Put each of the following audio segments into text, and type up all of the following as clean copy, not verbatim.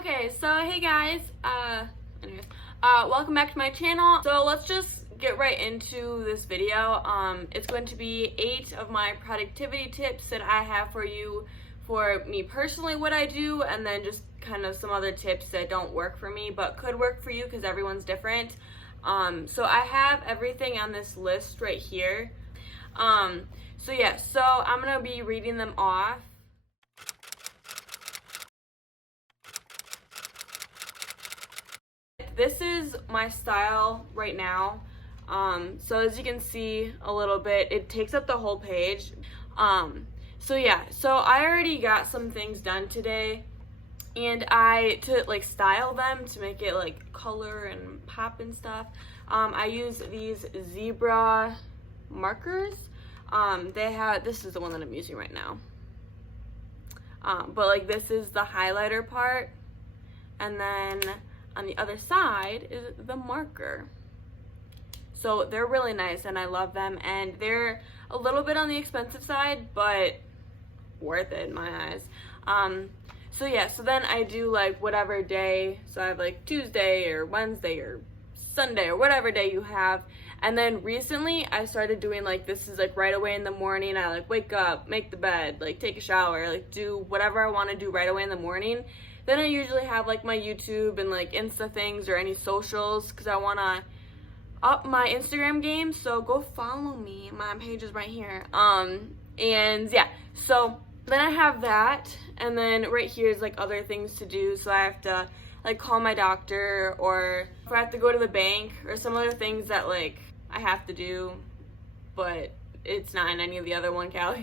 Okay, so hey guys, welcome back to my channel. So let's just get right into this video. It's going to be 8 of my productivity tips that I have for you, for me personally, what I do, and then just kind of some other tips that don't work for me but could work for you because everyone's different. So I have everything on this list right here. So I'm gonna be reading them off. This is my style right now. So as you can see a little bit, it takes up the whole page. So I already got some things done today, and to like style them to make it like color and pop and stuff. I use these zebra markers. This is the one that I'm using right now. But like this is the highlighter part, and then on the other side is the marker. So they're really nice and I love them, and they're a little bit on the expensive side, but worth it in my eyes. So then I do like whatever day. So I have like Tuesday or Wednesday or Sunday or whatever day you have. And then recently I started doing like, this is like right away in the morning. I like wake up, make the bed, like take a shower, like do whatever I want to do right away in the morning. Then I usually have like my YouTube and like Insta things or any socials because I want to up my Instagram game. So go follow me. My page is right here. So then I have that, and then right here is like other things to do. So I have to like call my doctor, or if I have to go to the bank, or some other things that like I have to do, but it's not in any of the other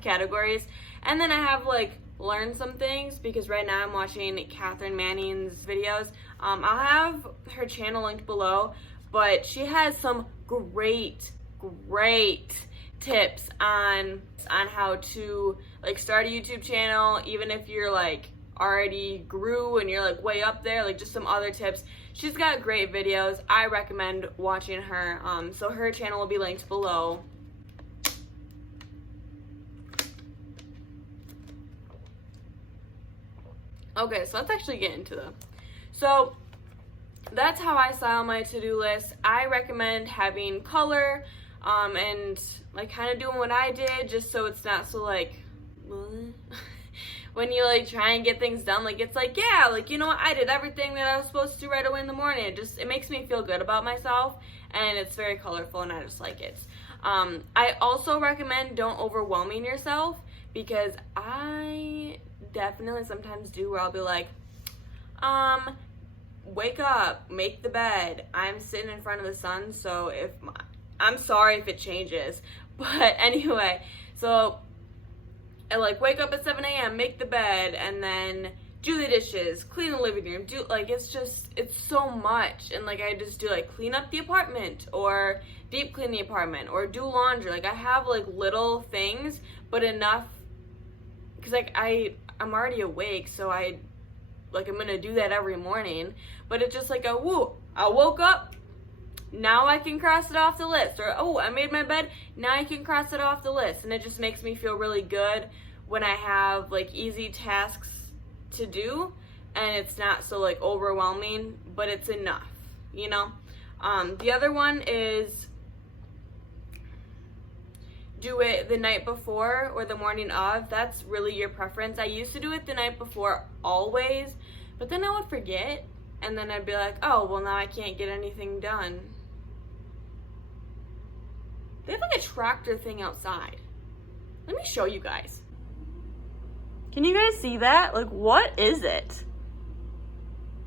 categories. And then I have like learn some things, because right now I'm watching Catherine Manning's videos. I'll have her channel linked below, but she has some great tips on how to like start a YouTube channel, even if you're like already grew and you're like way up there, like just some other tips. She's got great videos. I recommend watching her. So her channel will be linked below. Okay, so let's actually get into them. So that's how I style my to-do list. I recommend having color, and like kind of doing what I did, just so it's not so like when you like try and get things done, like it's like, yeah, like, you know what, I did everything that I was supposed to do right away in the morning. It makes me feel good about myself, and it's very colorful, and I just like it. I also recommend don't overwhelming yourself, because I definitely sometimes do, where I'll be like, wake up, make the bed. I'm sitting in front of the sun, so I'm sorry if it changes, but anyway, so I like wake up at 7 a.m., make the bed, and then do the dishes, clean the living room, it's so much. And like I just do like clean up the apartment, or deep clean the apartment, or do laundry. Like I have like little things, but enough, because like I'm already awake, so I'm gonna do that every morning. But it's just like I woke up, now I can cross it off the list. Or, oh, I made my bed, now I can cross it off the list. And it just makes me feel really good when I have like easy tasks to do, and it's not so like overwhelming, but it's enough, you know? The other one is do it the night before or the morning of. That's really your preference. I used to do it the night before always, but then I would forget, and then I'd be like, oh, well, now I can't get anything done. They have like a tractor thing outside. Let me show you guys. Can you guys see that? Like, what is it?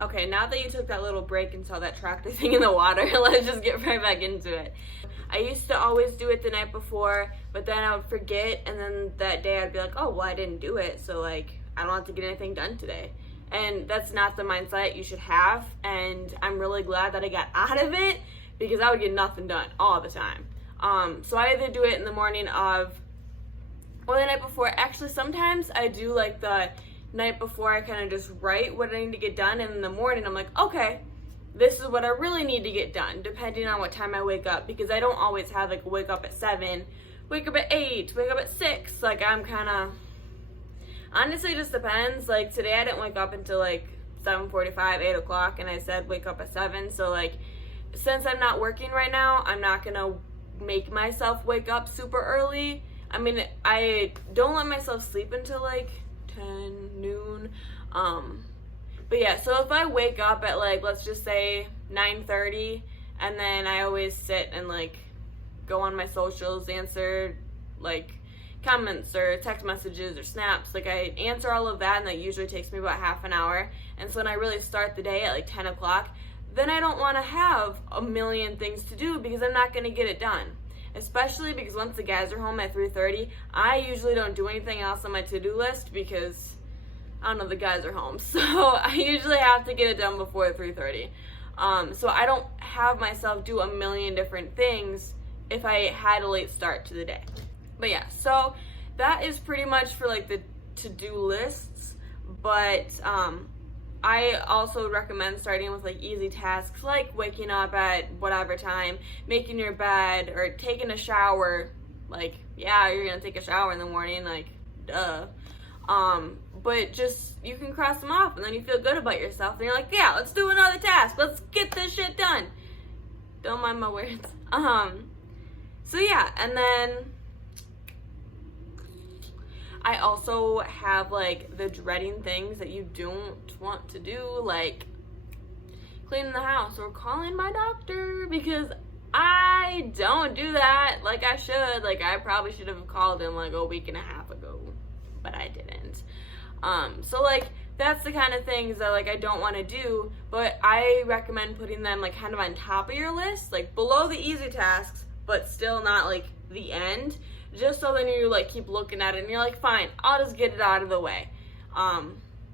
Okay, now that you took that little break and saw that tractor thing in the water, let's just get right back into it. I used to always do it the night before, but then I would forget, and then that day I'd be like, oh, well, I didn't do it, so like I don't have to get anything done today. And that's not the mindset you should have, and I'm really glad that I got out of it, because I would get nothing done all the time. So I either do it in the morning of or the night before. Actually, sometimes I do like the night before. I kind of just write what I need to get done, and in the morning I'm like, okay, this is what I really need to get done, depending on what time I wake up, because I don't always have like wake up at 7, wake up at 8, wake up at 6. Like I'm kind of, honestly, it just depends. Like today I didn't wake up until like 7:45, 8 o'clock, and I said wake up at 7. So like, since I'm not working right now, I'm not gonna make myself wake up super early. I mean, I don't let myself sleep until like 10, noon. But yeah, so if I wake up at like, let's just say 9:30, and then I always sit and like go on my socials, answer like comments or text messages or snaps, like I answer all of that, and that usually takes me about half an hour. And so when I really start the day at like 10 o'clock, then I don't want to have a million things to do because I'm not going to get it done. Especially because once the guys are home at 3:30, I usually don't do anything else on my to-do list because, I don't know, the guys are home. So I usually have to get it done before 3:30. So I don't have myself do a million different things if I had a late start to the day. But yeah, so that is pretty much for like the to-do lists. But I also recommend starting with like easy tasks like waking up at whatever time, making your bed, or taking a shower. Like, yeah, you're gonna take a shower in the morning, like, duh. But just, you can cross them off and then you feel good about yourself and you're like, yeah, let's do another task. Let's get this shit done. Don't mind my words. So yeah, and then I also have like the dreading things that you don't want to do, like cleaning the house or calling my doctor, because I don't do that like I should. Like, I probably should have called him like a week and a half ago, but I didn't. So like, that's the kind of things that like I don't want to do, but I recommend putting them like kind of on top of your list, like below the easy tasks, but still not like the end, just so then you like keep looking at it and you're like, fine, I'll just get it out of the way.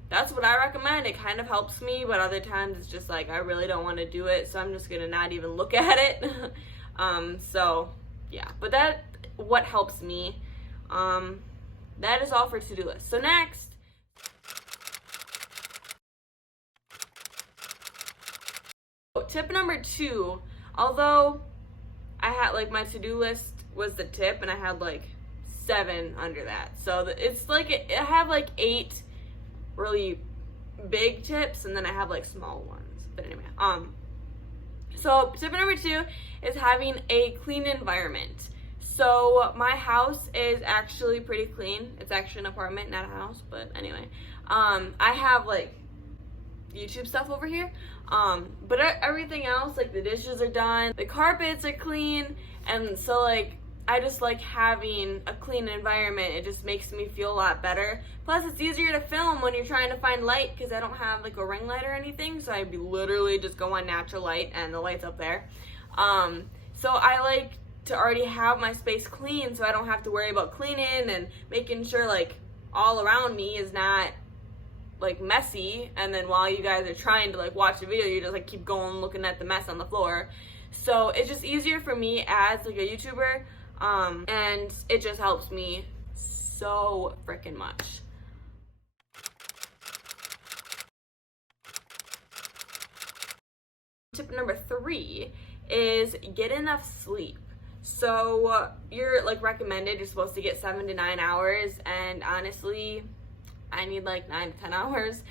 That's what I recommend. It kind of helps me, but other times it's just like I really don't want to do it, so I'm just gonna not even look at it. So yeah, but that what helps me. That is all for to-do list. So next, tip number 2. Although I had like my to-do list was the tip, and I had like 7 under that. So it's like I have like 8 really big tips, and then I have like small ones. But anyway, so tip number 2 is having a clean environment. So my house is actually pretty clean. It's actually an apartment, not a house, but anyway. I have like YouTube stuff over here. But everything else, like the dishes are done, the carpets are clean, and so like I just like having a clean environment. It just makes me feel a lot better. Plus, it's easier to film when you're trying to find light because I don't have like a ring light or anything, so I'd be literally just go on natural light and the light's up there. So I like to already have my space clean so I don't have to worry about cleaning and making sure like all around me is not like messy, and then while you guys are trying to like watch the video, you just like keep going looking at the mess on the floor. So it's just easier for me as like a YouTuber, and it just helps me so freaking much. Tip number 3 is get enough sleep. So you're like recommended, you're supposed to get 7 to 9 hours, and honestly I need like 9 to 10 hours,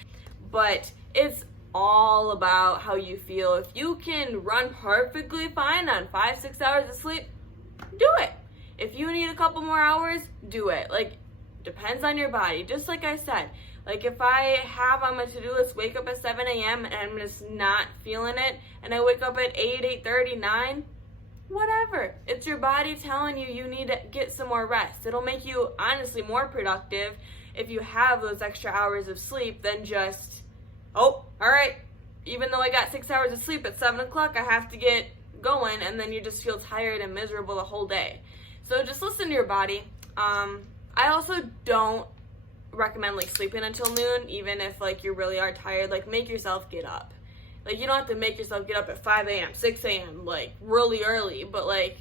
but it's all about how you feel. If you can run perfectly fine on 5-6 hours of sleep, do it. If you need a couple more hours, do it. Like, depends on your body. Just like I said, like if I have on my to-do list wake up at 7 a.m. and I'm just not feeling it, and I wake up at 8, 8:30, 9, whatever. It's your body telling you you need to get some more rest. It'll make you honestly more productive if you have those extra hours of sleep than just, oh, all right, even though I got 6 hours of sleep at 7 o'clock, I have to get going, and then you just feel tired and miserable the whole day. So just listen to your body. I also don't recommend like sleeping until noon, even if like you really are tired. Like, make yourself get up. Like, you don't have to make yourself get up at 5 a.m., 6 a.m., like really early, but like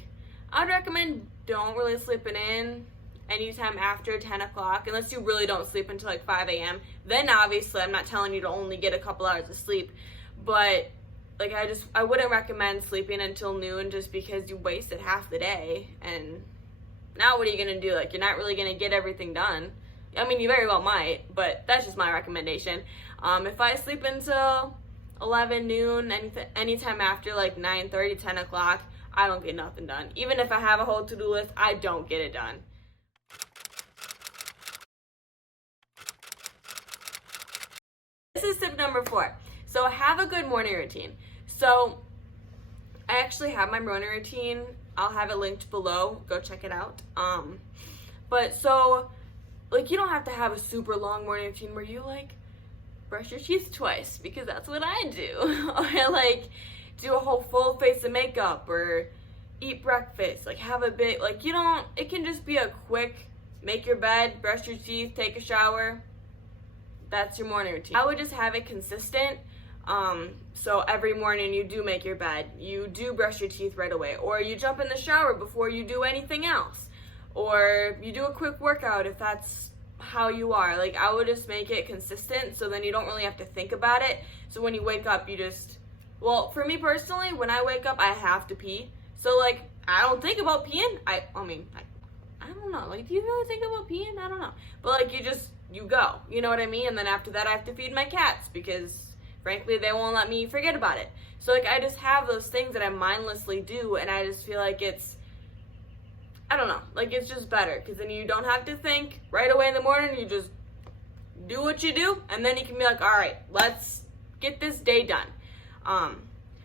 I'd recommend don't really sleeping in anytime after 10 o'clock, unless you really don't sleep until like 5 a.m. Then obviously I'm not telling you to only get a couple hours of sleep, but like I wouldn't recommend sleeping until noon just because you wasted half the day, and now what are you gonna do? Like, you're not really gonna get everything done. I mean, you very well might, but that's just my recommendation. If I sleep until 11, noon, anytime after like 9:30, 10 o'clock, I don't get nothing done. Even if I have a whole to-do list, I don't get it done. This is tip number 4. So have a good morning routine. So I actually have my morning routine. I'll have it linked below. Go check it out. But so, like, you don't have to have a super long morning routine where you, like, brush your teeth twice, because that's what I do. Or, like, do a whole full face of makeup, or eat breakfast. Like, have a bit, like, you don't, it can just be a quick, make your bed, brush your teeth, take a shower. That's your morning routine. I would just have it consistent. So every morning you do make your bed, you do brush your teeth right away, or you jump in the shower before you do anything else, or you do a quick workout if that's how you are. Like, I would just make it consistent, so then you don't really have to think about it. So when you wake up, you just, well, for me personally, when I wake up, I have to pee. So, like, I don't think about peeing. I don't know. Like, do you really think about peeing? I don't know. But, like, you go. You know what I mean? And then after that, I have to feed my cats, because frankly, they won't let me forget about it. So, like, I just have those things that I mindlessly do, and I just feel like it's, I don't know, like, it's just better, because then you don't have to think right away in the morning. You just do what you do, and then you can be like, all right, let's get this day done.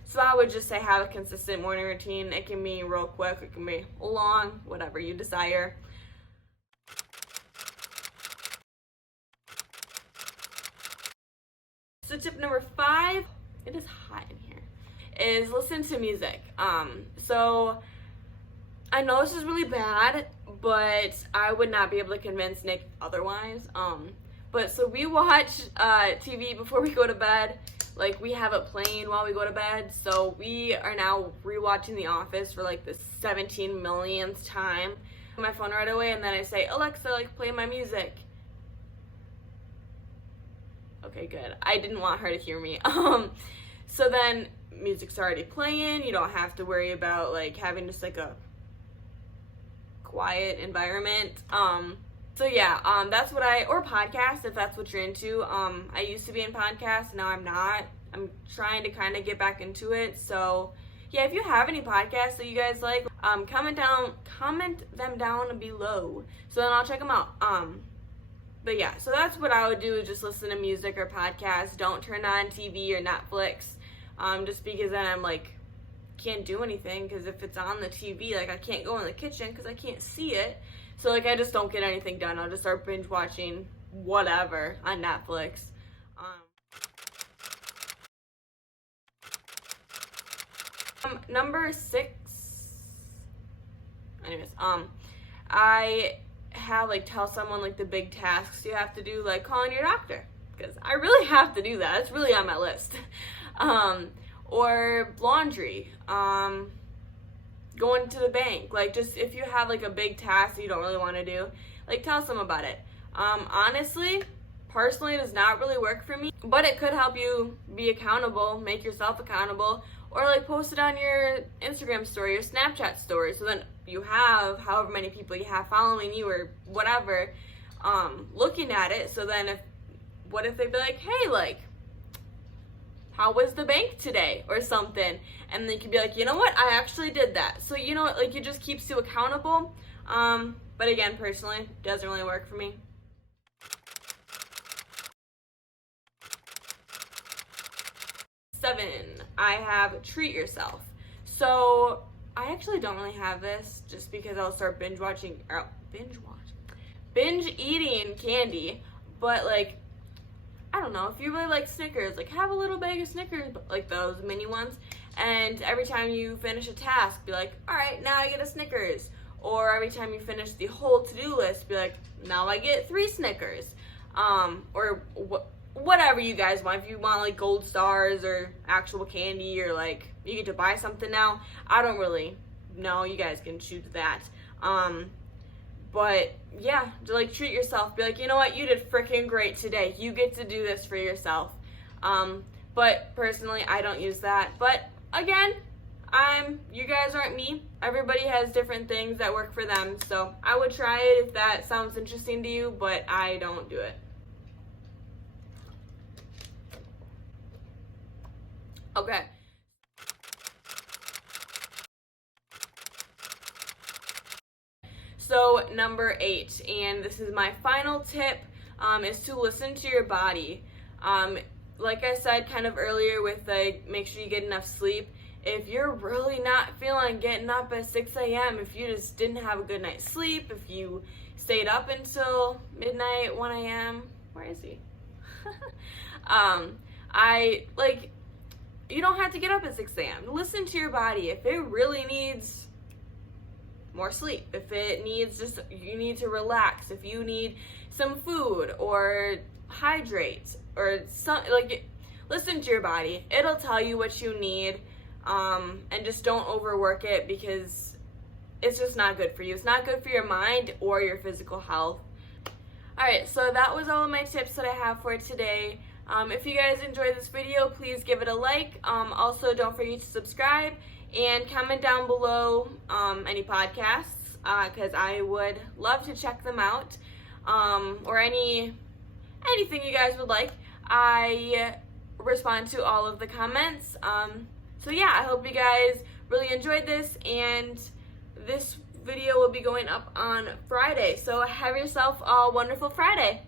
So I would just say have a consistent morning routine. It can be real quick, it can be long, whatever you desire. So tip number 5, it is hot in here, is listen to music. So I know this is really bad, but I would not be able to convince Nick otherwise. But so we watch TV before we go to bed. Like, we have it playing while we go to bed. So we are now rewatching The Office for like the 17 millionth time. My phone right away, and then I say, Alexa, like, play my music. Okay, good. I didn't want her to hear me. So then music's already playing. You don't have to worry about, like, having just like a quiet environment. So yeah, that's what or podcasts, if that's what you're into. I used to be in podcasts, now I'm not. I'm trying to kind of get back into it. So yeah, if you have any podcasts that you guys like, comment them down below, so then I'll check them out. But yeah, so that's what I would do, is just listen to music or podcasts. Don't turn on TV or Netflix, just because then I'm like, can't do anything, because if it's on the TV, like, I can't go in the kitchen because I can't see it. So, like, I just don't get anything done. I'll just start binge watching whatever on Netflix. Number 6. Anyways, I have, like, tell someone, like, the big tasks you have to do, like calling your doctor, because I really have to do that. It's really on my list. Or laundry, going to the bank. Like, just if you have, like, a big task that you don't really want to do, like, tell someone about it. Honestly, personally, it does not really work for me, but it could help you be accountable, make yourself accountable, or, like, post it on your Instagram story, your Snapchat story, so then you have however many people you have following you or whatever, looking at it. So then what if they'd be like, hey, like, how was the bank today, or something, and then you could be like, you know what, I actually did that. So, you know what, like, it just keeps you accountable. But again, personally, it doesn't really work for me. Seven, I have treat yourself. So I actually don't really have this, just because I'll start binge eating candy. But, like, I don't know, if you really like Snickers, like, have a little bag of Snickers, like those mini ones, and every time you finish a task, be like, all right, now I get a Snickers. Or every time you finish the whole to-do list, be like, now I get 3 Snickers. Or whatever you guys want. If you want, like, gold stars or actual candy, or, like, you get to buy something now, I don't really know. You guys can choose that. But yeah, to, like, treat yourself. Be like, you know what, you did freaking great today. You get to do this for yourself. But personally, I don't use that. But again, you guys aren't me. Everybody has different things that work for them, so I would try it if that sounds interesting to you, but I don't do it. Okay. So number 8, and this is my final tip, is to listen to your body. Like I said kind of earlier with make sure you get enough sleep. If you're really not feeling getting up at 6 a.m., if you just didn't have a good night's sleep, if you stayed up until midnight, 1 a.m., where is he? You don't have to get up at 6 a.m. Listen to your body. If it really needs more sleep, if it needs you need to relax, if you need some food or hydrate or listen to your body. It'll tell you what you need, and just don't overwork it because it's just not good for you. It's not good for your mind or your physical health. Alright, so that was all of my tips that I have for today. If you guys enjoyed this video, please give it a like. Also, don't forget to subscribe and comment down below any podcasts, because I would love to check them out, or anything you guys would like. I respond to all of the comments. So yeah, I hope you guys really enjoyed this, and this video will be going up on Friday. So have yourself a wonderful Friday.